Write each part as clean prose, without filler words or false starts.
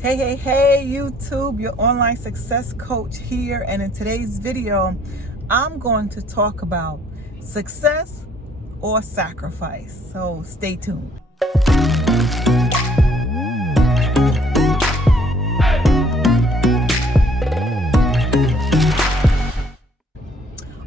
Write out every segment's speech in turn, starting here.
Hey, YouTube, your online success coach here. And in today's video, I'm going to talk about success or sacrifice. So stay tuned.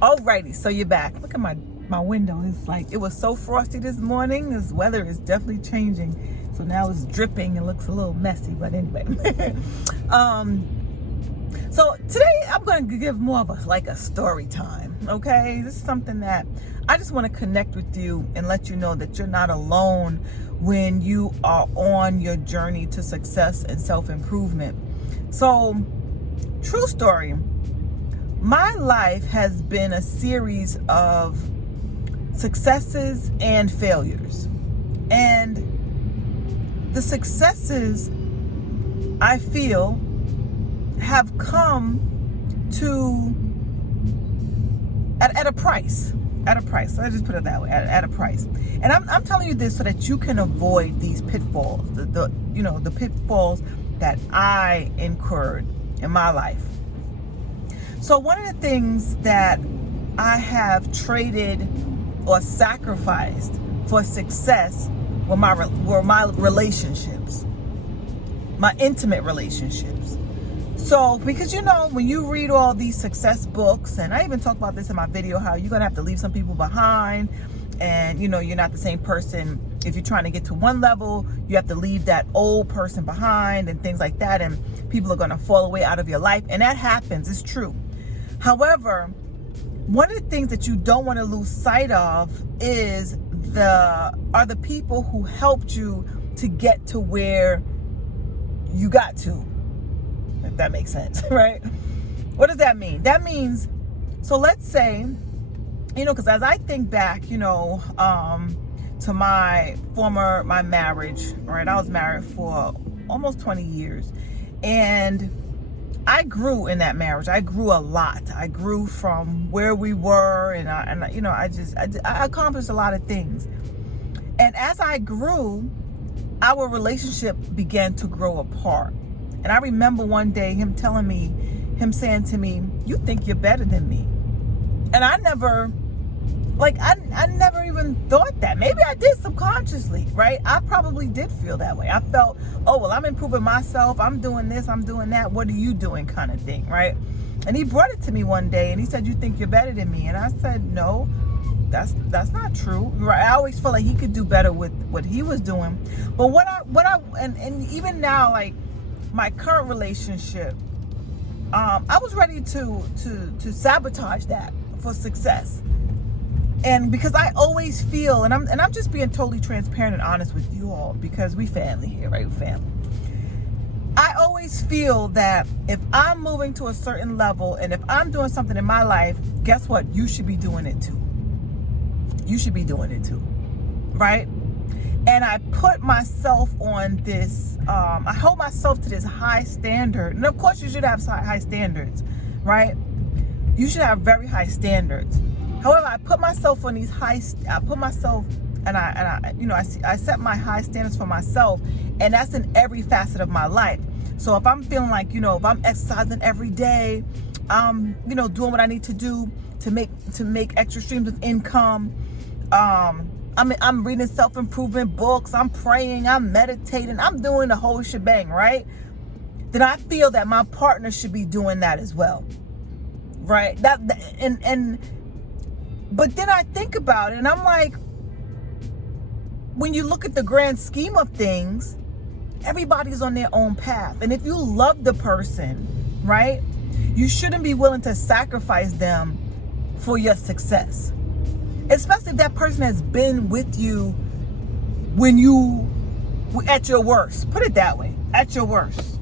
Alrighty, so you're back. Look at my window. It's like, it was so frosty this morning. This weather is definitely changing. So now it's dripping. It looks a little messy, but anyway. So today I'm going to give more of a story time. Okay, this is something that I just want to connect with you and let you know that you're not alone when you are on your journey to success and self-improvement. So, true story. My life has been a series of successes and failures. And the successes, I feel, have come to at a price. At a price. Let's just put it that way. At a price. And I'm telling you this so that you can avoid these pitfalls. The pitfalls that I incurred in my life. So one of the things that I have traded or sacrificed for success were my relationships, my intimate relationships. So, because when you read all these success books, and I even talked about this in my video, how you're going to have to leave some people behind, and you're not the same person. If you're trying to get to one level, you have to leave that old person behind and things like that, and people are going to fall away out of your life, and that happens. It's true. However, one of the things that you don't want to lose sight of is the people who helped you to get to where you got to, if that makes sense, right? What does that mean? That means, so let's say, because as I think back, to my marriage, right? I was married for almost 20 years, and I grew in that marriage. I grew a lot. I grew from where we were, and I accomplished a lot of things. And as I grew, our relationship began to grow apart. And I remember one day him saying to me, "You think you're better than me." And I never even thought that. Maybe I did subconsciously, right? I probably did feel that way. I felt, oh, well, I'm improving myself. I'm doing this, I'm doing that. What are you doing, kind of thing, right? And he brought it to me one day and he said, "You think you're better than me?" And I said, "No, that's not true." Right? I always felt like he could do better with what he was doing. But and even now, like my current relationship, I was ready to sabotage that for success. And because I always feel, and I'm just being totally transparent and honest with you all, because we family here, right? We family. I always feel that if I'm moving to a certain level and if I'm doing something in my life, guess what? You should be doing it too. You should be doing it too, right? And I put myself on this, I hold myself to this high standard. And of course you should have high standards, right? You should have very high standards. However, I put myself on these I set my high standards for myself, and that's in every facet of my life. So if I'm feeling like, if I'm exercising every day, doing what I need to do to make extra streams of income, I'm reading self-improvement books, I'm praying, I'm meditating, I'm doing the whole shebang, right? Then I feel that my partner should be doing that as well, right? But then I think about it and I'm like, when you look at the grand scheme of things, everybody's on their own path. And if you love the person, right, you shouldn't be willing to sacrifice them for your success. Especially if that person has been with you when you were at your worst. Put it that way, at your worst.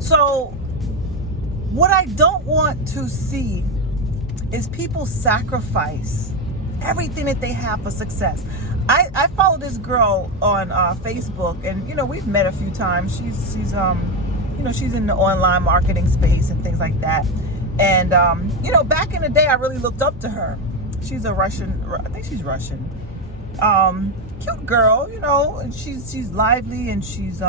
So what I don't want to see is people sacrifice everything that they have for success. I follow this girl on Facebook, and we've met a few times. She's she's in the online marketing space and things like that. And back in the day, I really looked up to her. She's a Russian. I think she's Russian. Cute girl, and she's lively, and she's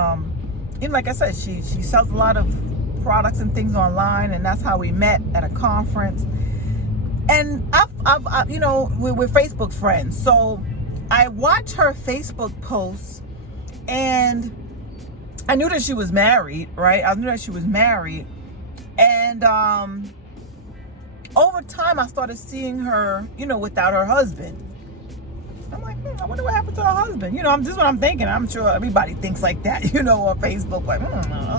like I said, she sells a lot of products and things online, and that's how we met at a conference. And I've you know, we're Facebook friends, so I watch her Facebook posts, and I knew that she was married, right? I knew that she was married, and over time I started seeing her, you know, without her husband. I'm like, I wonder what happened to her husband. You know, this is what I'm thinking. I'm sure everybody thinks like that, you know, on Facebook. Like,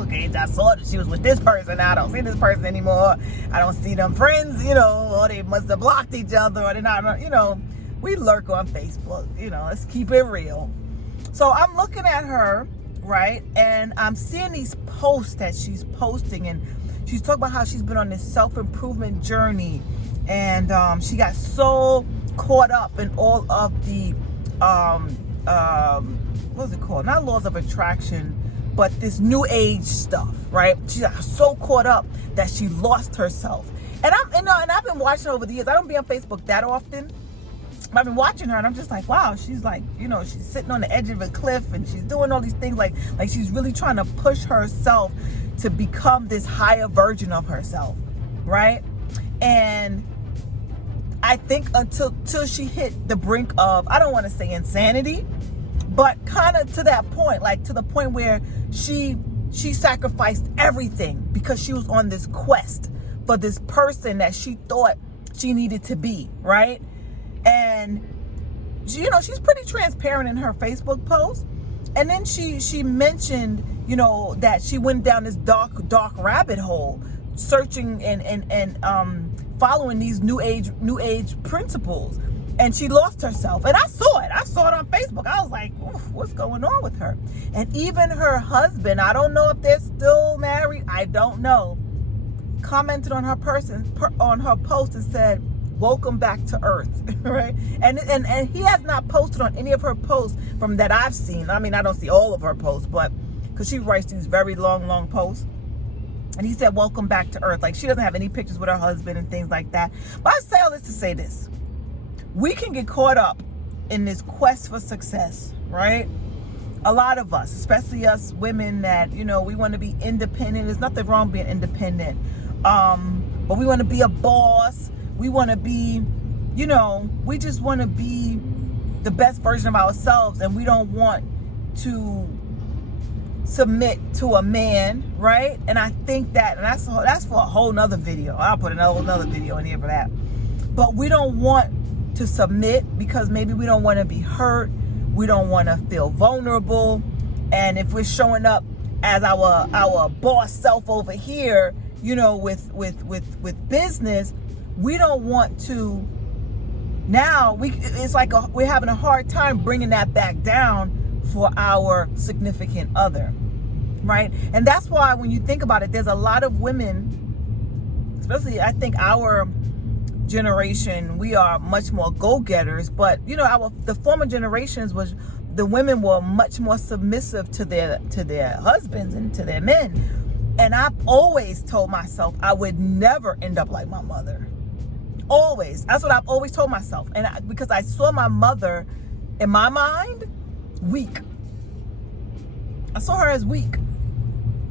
okay, I saw that she was with this person. I don't see this person anymore. I don't see them friends, you know, or they must have blocked each other, or they're not, you know. We lurk on Facebook, you know, let's keep it real. So I'm looking at her, right? And I'm seeing these posts that she's posting, and she's talking about how she's been on this self-improvement journey. And she got so caught up in all of the what's it called, not laws of attraction, but this new age stuff, right? She got so caught up that she lost herself. And I've been watching her over the years. I don't be on Facebook that often. I've been watching her, and I'm just like, wow, she's like, you know, she's sitting on the edge of a cliff, and she's doing all these things, like she's really trying to push herself to become this higher version of herself, right? And I think until she hit the brink of, I don't want to say insanity, but kind of to that point, like to the point where she sacrificed everything because she was on this quest for this person that she thought she needed to be, right? And you know, she's pretty transparent in her Facebook post. And then she mentioned, you know, that she went down this dark rabbit hole, searching and following these new age principles, and she lost herself. And I saw it on Facebook. I was like, what's going on with her? And even her husband, I don't know if they're still married, I don't know, commented on her post and said, welcome back to earth, right? And he has not posted on any of her posts from that I've seen. I mean, I don't see all of her posts, but because she writes these very long posts. And he said, welcome back to earth. Like, she doesn't have any pictures with her husband and things like that. But I say all this to say this. We can get caught up in this quest for success, right? A lot of us, especially us women that, you know, we want to be independent. There's nothing wrong being independent. But we want to be a boss. We want to be, you know, we just want to be the best version of ourselves. And we don't want to submit to a man, right? And I think that, and that's for a whole nother video. I'll put another video in here for that. But we don't want to submit because maybe we don't want to be hurt. We don't want to feel vulnerable. And if we're showing up as our boss self over here, you know, with business, we don't want to. Now it's like we're having a hard time bringing that back down for our significant other, right? And that's why when you think about it, there's a lot of women, especially I think our generation, we are much more go-getters, but you know, the former generations was, the women were much more submissive to their husbands and to their men. And I've always told myself I would never end up like my mother. Always. That's what I've always told myself. And because I saw my mother, in my mind, weak. I saw her as weak.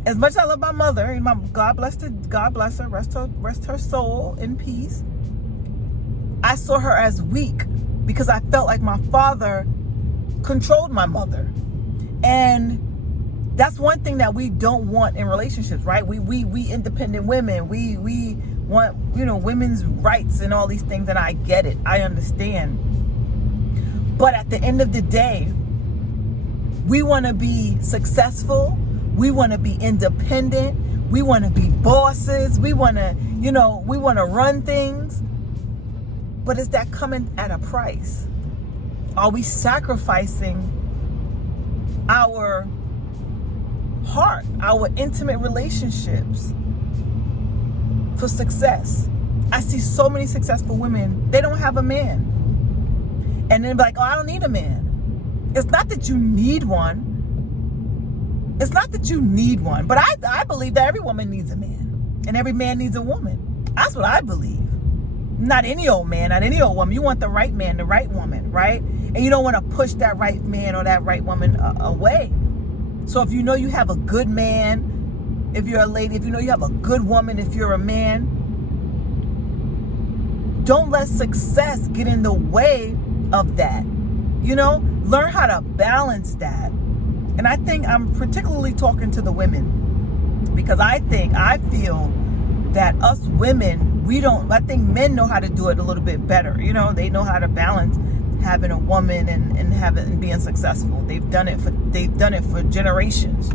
As much as I love my mother, and God bless her, rest her soul in peace. I saw her as weak because I felt like my father controlled my mother. And that's one thing that we don't want in relationships, right? We independent women, we want, you know, women's rights and all these things, and I get it. I understand. But at the end of the day, we want to be successful. We want to be independent. We want to be bosses. We want to, you know, we want to run things. But is that coming at a price? Are we sacrificing our heart, our intimate relationships for success? I see so many successful women, they don't have a man. And then be like, oh, I don't need a man. It's not that you need one. It's not that you need one. But I believe that every woman needs a man. And every man needs a woman. That's what I believe. Not any old man, not any old woman. You want the right man, the right woman, right? And you don't want to push that right man or that right woman away. So if you know you have a good man, if you're a lady, if you know you have a good woman, if you're a man, don't let success get in the way of that. You know, learn how to balance that. And I think I'm particularly talking to the women, because I feel that us women, I think men know how to do it a little bit better. You know, they know how to balance having a woman and being successful. They've done it for generations.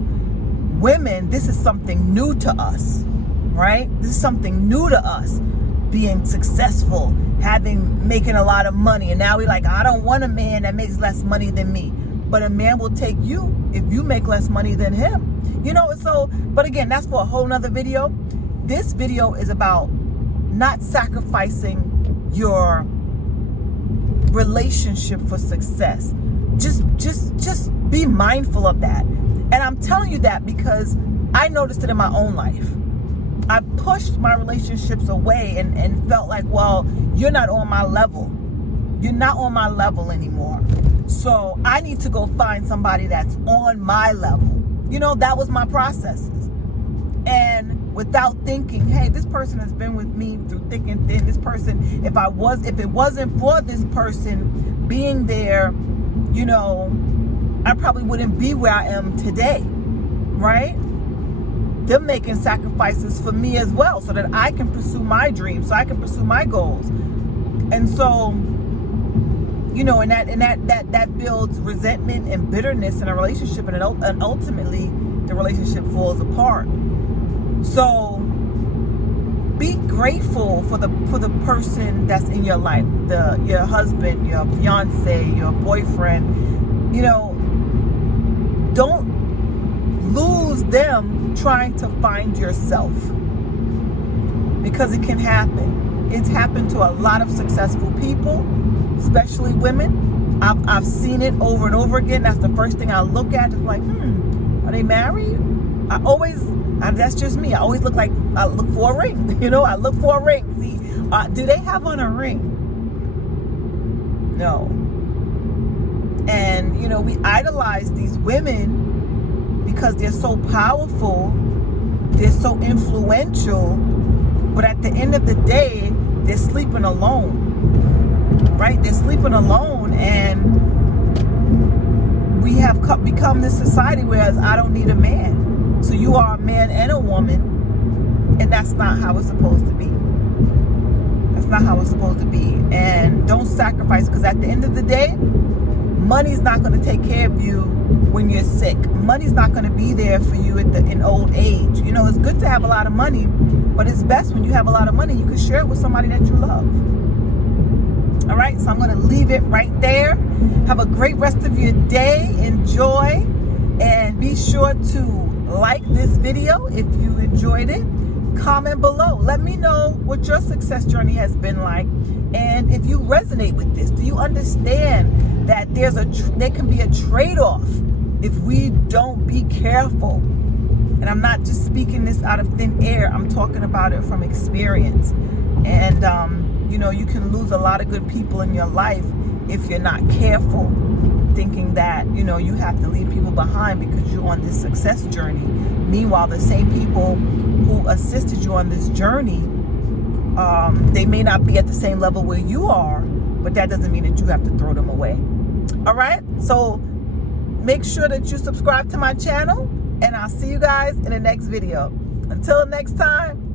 Women, this is something new to us, right? This is something new to us, being successful, making a lot of money. And now we're like, I don't want a man that makes less money than me. But a man will take you if you make less money than him. You know, so, but again, that's for a whole nother video. This video is about not sacrificing your relationship for success. Just be mindful of that. And I'm telling you that because I noticed it in my own life. I pushed my relationships away and felt like, well, you're not on my level. You're not on my level anymore. So I need to go find somebody that's on my level. You know, that was my processes. And without thinking, hey, this person has been with me through thick and thin. This person, if it wasn't for this person being there, you know, I probably wouldn't be where I am today, right? They're making sacrifices for me as well so that I can pursue my dreams, so I can pursue my goals. And so, you know, and that builds resentment and bitterness in a relationship, and ultimately the relationship falls apart. So be grateful for the person that's in your life, your husband, your fiance, your boyfriend. You know, don't lose them trying to find yourself, because it can happen. It's happened to a lot of successful people, especially women. I've seen it over and over again. That's the first thing I look at. It's like, are they married? That's just me. I always look for a ring. You know, I look for a ring. See, do they have on a ring? No. And, you know, we idolize these women because they're so powerful, they're so influential, but at the end of the day, they're sleeping alone, right? They're sleeping alone, and we have become this society where I don't need a man. So you are a man and a woman, and that's not how it's supposed to be. That's not how it's supposed to be. And don't sacrifice, because at the end of the day, money's not going to take care of you when you're sick. Money's not going to be there for you in old age. You know, it's good to have a lot of money, but it's best when you have a lot of money, you can share it with somebody that you love. All right, so I'm going to leave it right there. Have a great rest of your day. Enjoy, and be sure to like this video if you enjoyed it. Comment below. Let me know what your success journey has been like, and if you resonate with this. Do you understand that there can be a trade-off if we don't be careful? And I'm not just speaking this out of thin air. I'm talking about it from experience. And you know, you can lose a lot of good people in your life if you're not careful, thinking that, you know, you have to leave people behind because you're on this success journey. Meanwhile, the same people who assisted you on this journey, they may not be at the same level where you are, but that doesn't mean that you have to throw them away. All right, so make sure that you subscribe to my channel, and I'll see you guys in the next video. Until next time,